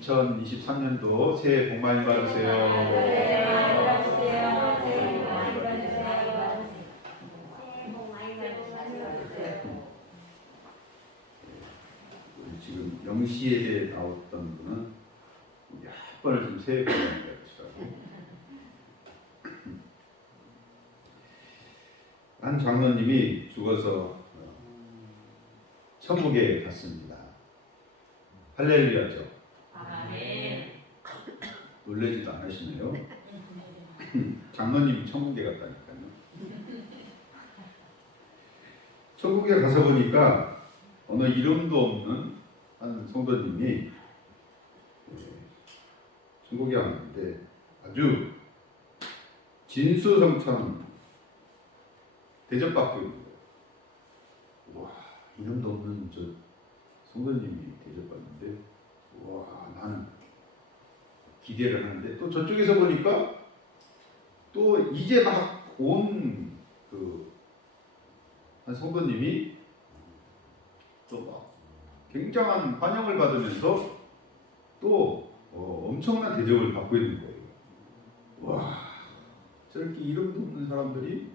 2023년도 새해 복 많이 받으세요. 네, 많이 받으세요. 새해 복 많이 받으세요. 새해 복 많이 받으세요. 우리 지금 영시에 나왔던 분은 몇 번을 지금 새해 복 많이 받으시라고. 한 장로님이 죽어서 천국에 갔습니다. 할렐루야죠. 아멘. 놀라지도 않으시네요. 장로님이 천국에 갔다니까요. 천국에 가서 보니까 어느 이름도 없는 한 성도님이 천국에 왔는데 아주 진수성찬 대접받고 있는 거예요. 와, 이름도 없는 저 성도님이 대접받는데, 와, 나는 기대를 하는데 또 저쪽에서 보니까 또 이제 막 온 그 한 성도님이 또 막 굉장한 환영을 받으면서 또 엄청난 대접을 받고 있는 거예요. 와, 저렇게 이름도 없는 사람들이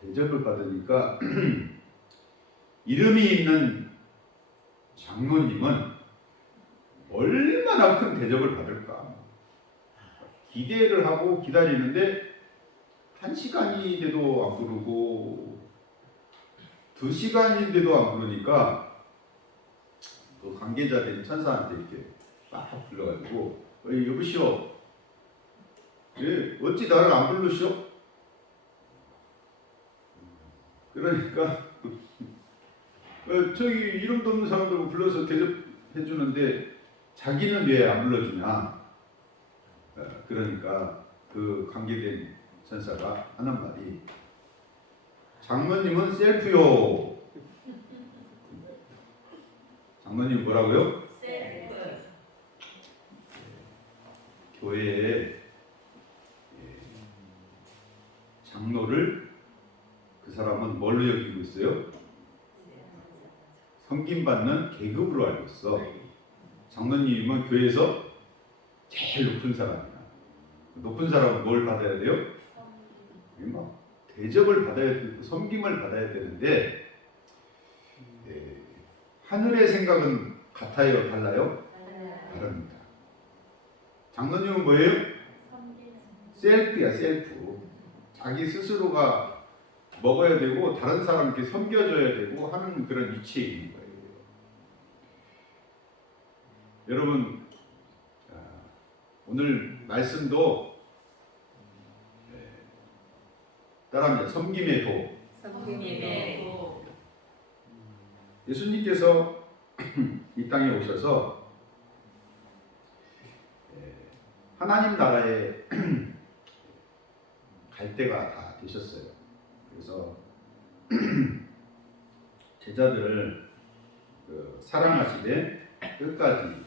대접을 받으니까 이름이 있는 장로님은 얼마나 큰 대접을 받을까 기대를 하고 기다리는데 1시간이 돼도 안 부르고 2시간인데도 안 부르니까 또 관계자된 천사한테 이렇게 막 불러가지고 여보시오, 예, 어찌 나를 안 부르시오? 그러니까 저기 이름도 없는 사람들 불러서 대접해 주는데 자기는 왜 안 불러주냐? 그러니까 그 관계된 천사가 하는 말이 장로님은 셀프요. 장로님 뭐라고요? 셀프. 교회에 장로를 그 사람은 뭘로 여기고 있어요? 섬김받는 계급으로 알고 있어. 장로님은 교회에서 제일 높은 사람이야. 높은 사람은 뭘 받아야 돼요? 막 대접을 받아야 되고 섬김을 받아야 되는데 하늘의 생각은 같아요? 달라요? 다릅니다. 장로님은 뭐예요? 셀프야, 셀프. 자기 스스로가 먹어야 되고 다른 사람께 섬겨줘야 되고 하는 그런 위치에 있는 거예요. 여러분, 오늘 말씀도 따라합니다. 섬김의 도. 섬김의 도. 예수님께서 이 땅에 오셔서 하나님 나라에 갈 때가 다 되셨어요. 그래서 제자들을 사랑하시되 끝까지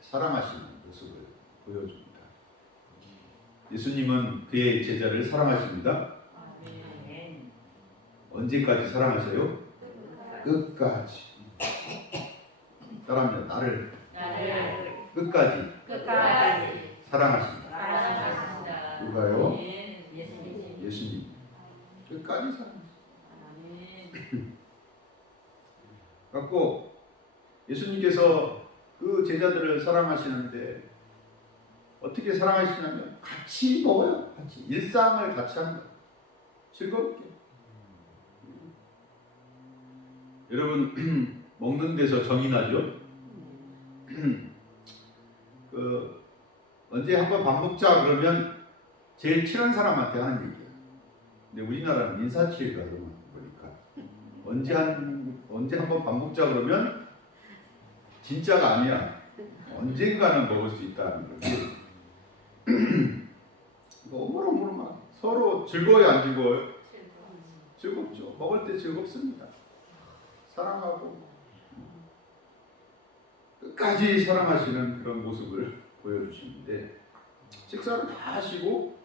사랑하시는 모습을 보여줍니다. 예수님은 그의 제자를 사랑하십니다. 언제까지 사랑하세요? 끝까지. 따라합니다. 나를 끝까지 사랑하십니다. 누가요? 예수님. 끝까지 사랑하십니다. 갖고 예수님께서 그 제자들을 사랑하시는데 어떻게 사랑하시냐면 같이 먹어요. 같이 일상을 같이 하는 거예요. 즐겁게. 여러분 먹는 데서 정이 나죠? 언제 한번 밥 먹자 그러면 제일 친한 사람한테 하는 얘기예요. 근데 우리나라는 인사치레가 그러면 보니까 언제 한번 밥 먹자 그러면 진짜가 아니야. 언젠가는 먹을 수 있다는 거지. 어머러머러 막 서로 즐거워요, 안 즐거워요? 즐겁죠. 먹을 때 즐겁습니다. 사랑하고 끝까지 사랑하시는 그런 모습을 보여주시는데 식사를 다 하시고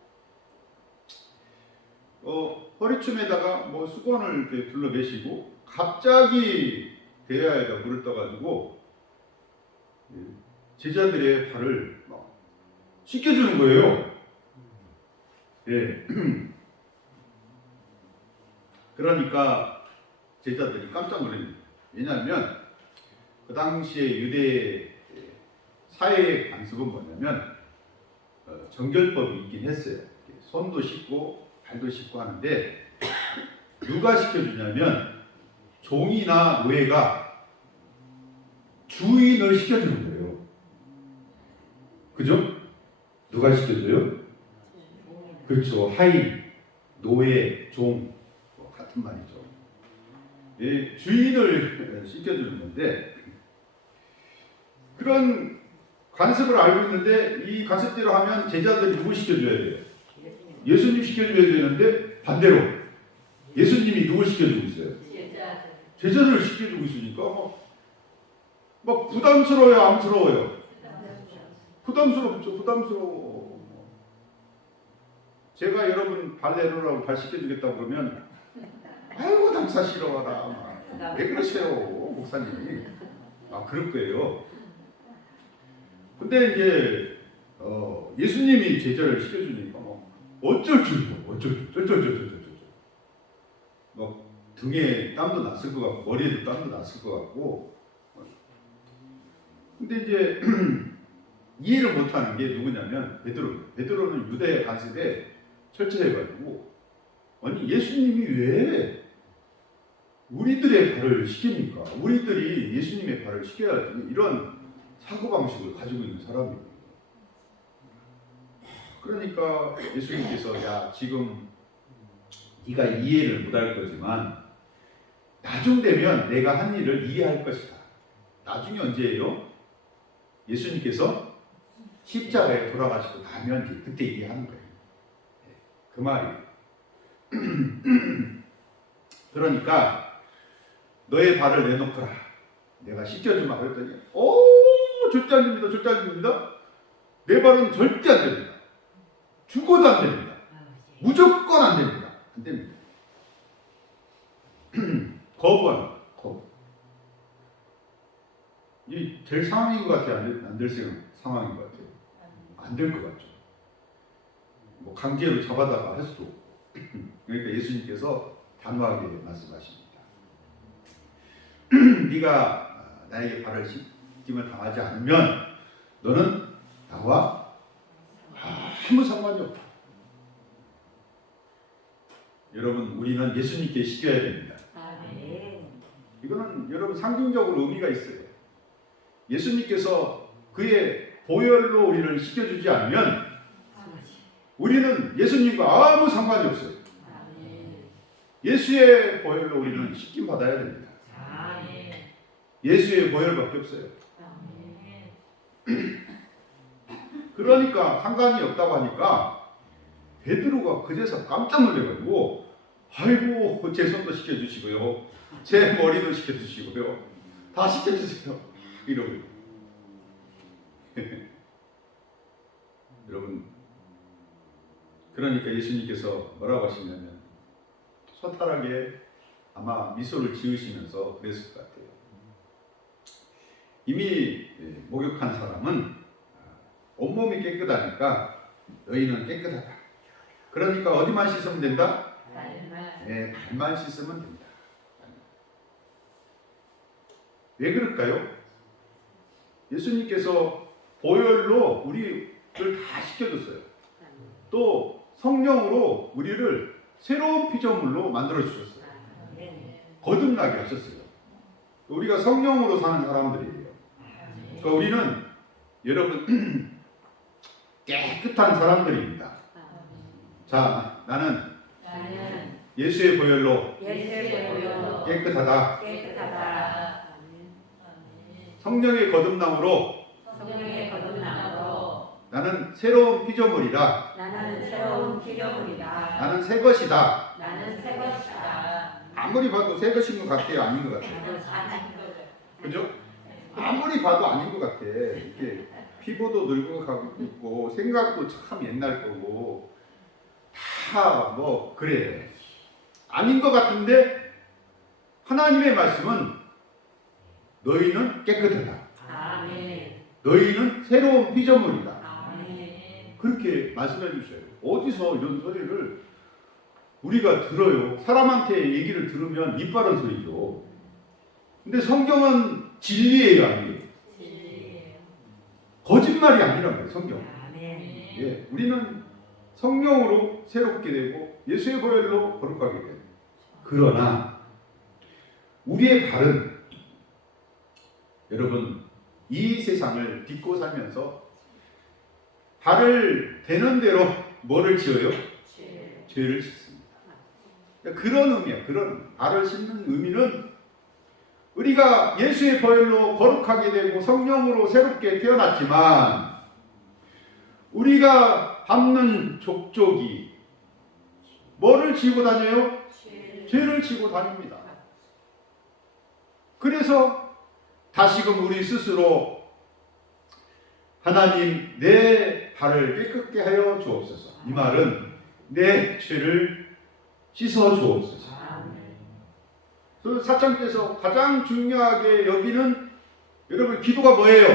허리춤에다가 뭐 수건을 이렇게 둘러매시고 갑자기 대야에다 물을 떠가지고 제자들의 발을 막 씻겨주는 거예요. 예. 그러니까 제자들이 깜짝 놀랍니다. 왜냐하면 그 당시에 유대 사회의 관습은 뭐냐면 정결법이 있긴 했어요. 손도 씻고 발도 씻고 하는데 누가 시켜주냐면 종이나 노예가 주인을 시켜주는 거예요. 그죠? 누가 시켜줘요? 그렇죠. 하인, 노예, 종 같은 말이죠. 예, 주인을 시켜주는 건데 그런 관습을 알고 있는데 이 관습대로 하면 제자들이 누구 시켜줘야 돼요? 예수님 시켜줘야 되는데 반대로 예수님이 누구 시켜주고 있어요? 제자들을 시켜주고 있으니까 막 부담스러워요, 암스러워요? 부담스럽죠. 부담스러워. 제가 여러분 발 내놓으라고 발 씻겨주겠다 그러면 아이고 남사 싫어라. 왜 그러세요, 목사님? 그럴 거예요. 근데 이제 예수님이 제자를 시켜주니까 어쩔 줄 막 등에 땀도 났을 것 같고 머리에도 땀도 났을 것 같고. 근데 이제 이해를 못하는 게 누구냐면 베드로는 유대 관습에 철저해가지고 아니 예수님이 왜 우리들의 발을 씻깁니까? 우리들이 예수님의 발을 씻겨야지. 이런 사고방식을 가지고 있는 사람이에요. 그러니까 예수님께서 야 지금 네가 이해를 못할 거지만 나중 되면 내가 한 일을 이해할 것이다. 나중에 언제예요? 예수님께서 십자가에 돌아가시고 나면 그때 이해하는 거예요. 그 말이에요. 그러니까 너의 발을 내놓거라. 내가 씻겨주마 그랬더니 절대 안 됩니다. 절대 안 됩니다. 내 발은 절대 안 됩니다. 죽어도 안 됩니다. 무조건 안 됩니다. 안 됩니다. 거부하는 거부. 이 될 상황인 것 같아요? 안 될 상황인 것 같아요? 안 될 것 같죠. 뭐 강제로 잡아다가 할 수도 없고. 그러니까 예수님께서 단호하게 말씀하십니다. 네가 나에게 발을 씻김을 당하지 않으면 너는 나와 아무 상관이 없다. 여러분 우리는 예수님께 씻겨야 됩니다. 이거는 여러분 상징적으로 의미가 있어요. 예수님께서 그의 보혈로 우리를 씻겨주지 않으면 우리는 예수님과 아무 상관이 없어요. 예수의 보혈로 우리는 씻김 받아야 됩니다. 예수의 보혈밖에 없어요. 그러니까 상관이 없다고 하니까 베드로가 그제서 깜짝 놀래가지고 아이고 제 손도 씻겨주시고요, 제 머리도 씻겨주시고요, 다 씻겨주세요 이러고. 여러분 그러니까 예수님께서 뭐라고 하시냐면 소탈하게 아마 미소를 지으시면서 그랬을 것 같아요. 이미 목욕한 사람은 온몸이 깨끗하니까 너희는 깨끗하다. 그러니까 어디만 씻으면 된다? 네, 발만 씻으면 된다. 왜 그럴까요? 예수님께서 보혈로 우리를 다 씻겨줬어요. 또 성령으로 우리를 새로운 피조물로 만들어 주셨어요. 거듭나게 하셨어요. 우리가 성령으로 사는 사람들이에요. 그러니까 우리는 여러분 깨끗한 사람들입니다. 자, 나는 예수의 보혈로 깨끗하다. 성령의 거듭남으로 나는 새로운 피조물이다. 나는 새 것이다. 아무리 봐도 새 것인 것 같아요? 아닌 것 같아요? 그죠? 아무리 봐도 아닌 것 같아. 이렇게 피부도 늙어가고 있고 생각도 참 옛날 거고 다 뭐 그래. 아닌 것 같은데 하나님의 말씀은 너희는 깨끗하다. 너희는 새로운 피조물이다. 아멘. 그렇게 말씀해 주셔요. 어디서 이런 소리를 우리가 들어요? 사람한테 얘기를 들으면 입 바른 소리죠. 근데 성경은 진리예요, 아니에요? 진리예요. 거짓말이 아니란 말이에요, 성경. 아멘. 예, 우리는 성령으로 새롭게 되고 예수의 보혈로 거룩하게 돼요. 그러나 우리의 발은 여러분 이 세상을 딛고 살면서 발을 되는 대로 뭐를 지어요? 죄를 짓습니다. 그런 의미야. 그런 발을 씻는 의미는 우리가 예수의 보혈로 거룩하게 되고 성령으로 새롭게 태어났지만 우리가 밟는 족족이 뭐를 지고 다녀요? 죄를 지고 다닙니다. 그래서 다시금 우리 스스로 하나님 내 발을 깨끗게 하여 주옵소서. 이 말은 내 죄를 씻어 주옵소서. 그 사창께서 가장 중요하게 여기는 여러분 기도가 뭐예요?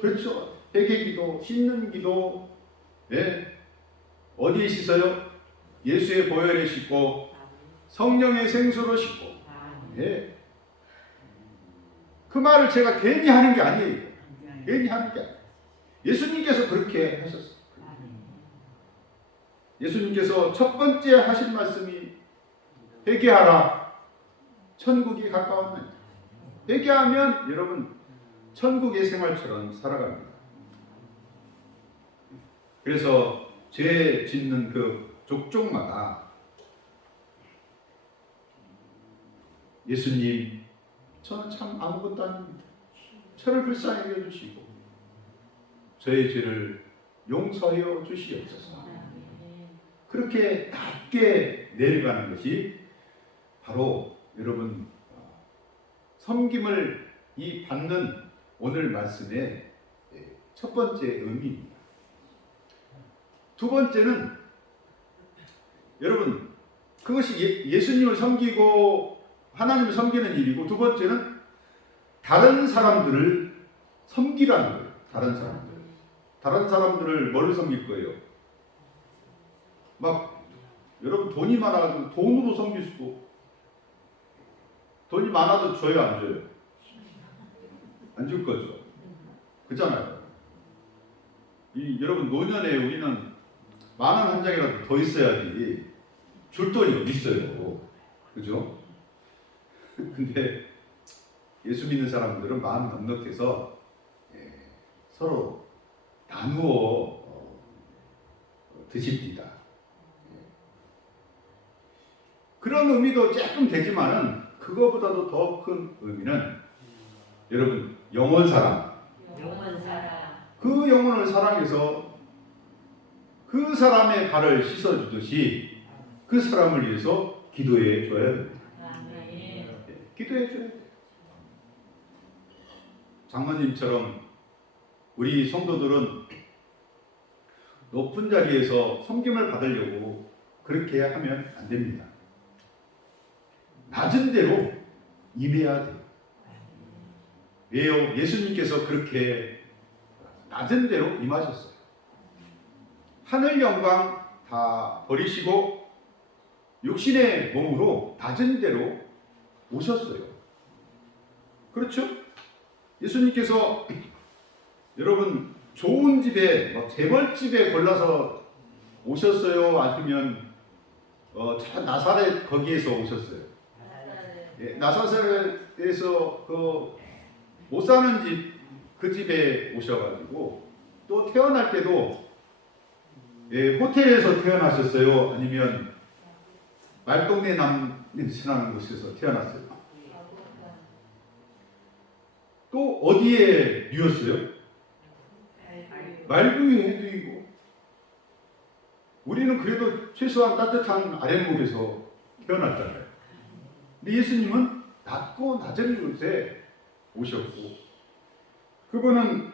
그렇죠. 회개 기도, 씻는 기도. 예. 어디에 씻어요? 예수의 보혈에 씻고 성령의 생수로 씻고. 예. 그 말을 제가 괜히 하는 게 아니에요. 괜히 하는 게 아니에요. 예수님께서 그렇게 하셨어요. 예수님께서 첫 번째 하신 말씀이 회개하라. 천국이 가까웠나니. 회개하면 여러분 천국의 생활처럼 살아갑니다. 그래서 죄 짓는 그 족족마다 예수님 저는 참 아무것도 아닙니다. 저를 불쌍히 여겨주시고 저의 죄를 용서하여 주시옵소서. 그렇게 낮게 내려가는 것이 바로 여러분 섬김을 이 받는 오늘 말씀의 첫 번째 의미입니다. 두 번째는 여러분 그것이 예수님을 섬기고 하나님을 섬기는 일이고 두 번째는 다른 사람들을 섬기라는 거예요. 다른 사람들을 뭘 섬길 거예요? 막 여러분 돈이 많아가지고 돈으로 섬길 수도 돈이 많아도 줘요 안 줘요? 안 줄 거죠. 그렇잖아요. 여러분 노년에 우리는 10,000원 한 장이라도 더 있어야지 줄 돈이 어디 있어요. 그죠? 근데 예수 믿는 사람들은 마음 넉넉해서 서로 나누어 드십니다. 그런 의미도 조금 되지만은 그거보다도 더 큰 의미는 여러분 영원 사랑. 그 영혼을 사랑해서 그 사람의 발을 씻어주듯이 그 사람을 위해서 기도해 줘야 됩니다. 기도해 줘야 돼요. 장로님처럼 우리 성도들은 높은 자리에서 섬김을 받으려고 그렇게 하면 안 됩니다. 낮은 데로 임해야 돼요. 왜요? 예수님께서 그렇게 낮은 데로 임하셨어요. 하늘 영광 다 버리시고 육신의 몸으로 낮은 데로 오셨어요. 그렇죠? 예수님께서 여러분 좋은 집에 재벌집에 골라서 오셨어요? 아니면 저 나사렛 거기에서 오셨어요? 나사렛에서 못 사는 집 그 집에 오셔가지고 또 태어날 때도 호텔에서 태어나셨어요? 아니면 말동네 냄새나는 곳에서 태어났어요? 또 어디에 누웠어요? 말구유에도 우리는 그래도 최소한 따뜻한 아랫목에서 태어났잖아요. 근데 예수님은 낮고 낮은 곳에 오셨고 그분은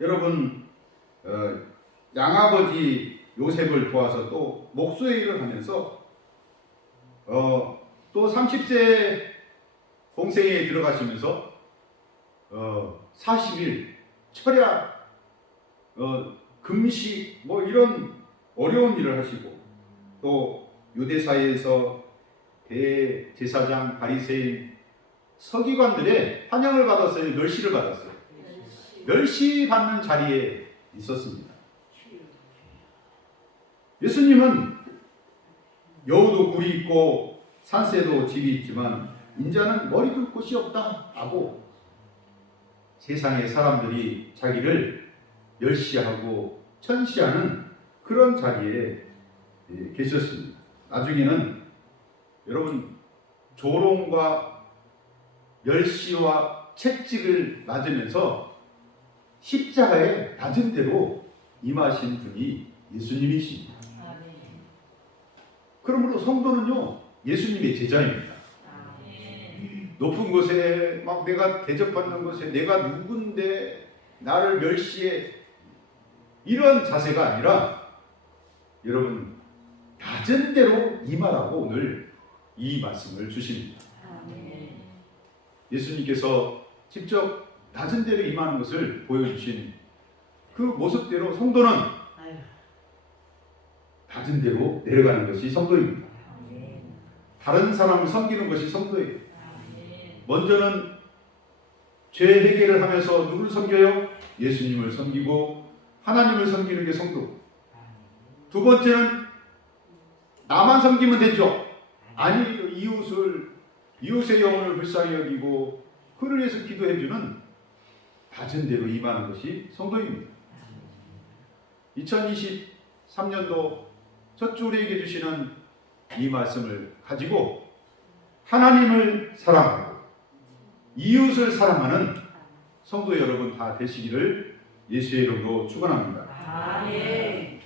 여러분 양아버지 요셉을 도와서 또 목수의 일을 하면서 또 30세 공생에 들어가시면서 40일 철야 금식 뭐 이런 어려운 일을 하시고 또 유대 사회에서 대제사장 바리새인 서기관들의 환영을 받았어요. 멸시를 받았어요. 멸시 받는 자리에 있었습니다. 예수님은 여우도 굴이 있고 산새도 집이 있지만 인자는 머리 둘 곳이 없다 하고 세상의 사람들이 자기를 멸시하고 천시하는 그런 자리에 계셨습니다. 나중에는 여러분 조롱과 멸시와 채찍을 맞으면서 십자가에 낮은 대로 임하신 분이 예수님이십니다. 그러므로 성도는요 예수님의 제자입니다. 높은 곳에 막 내가 대접받는 곳에 내가 누군데 나를 멸시해 이런 자세가 아니라 여러분 낮은 대로 임하라고 오늘 이 말씀을 주십니다. 예수님께서 직접 낮은 대로 임하는 것을 보여주신 그 모습대로 성도는 낮은 대로 내려가는 것이 성도입니다. 다른 사람을 섬기는 것이 성도예요. 먼저는 죄 해결을 하면서 누구를 섬겨요? 예수님을 섬기고 하나님을 섬기는 게 성도. 두 번째는 나만 섬기면 되죠. 아니 이웃의 영혼을 불쌍히 여기고 그를 위해서 기도해주는 낮은 대로 임하는 것이 성도입니다. 2023년도 첫 주 우리에게 주시는 이 말씀을 가지고 하나님을 사랑하고 이웃을 사랑하는 성도 여러분 다 되시기를 예수의 이름으로 축원합니다. 아멘.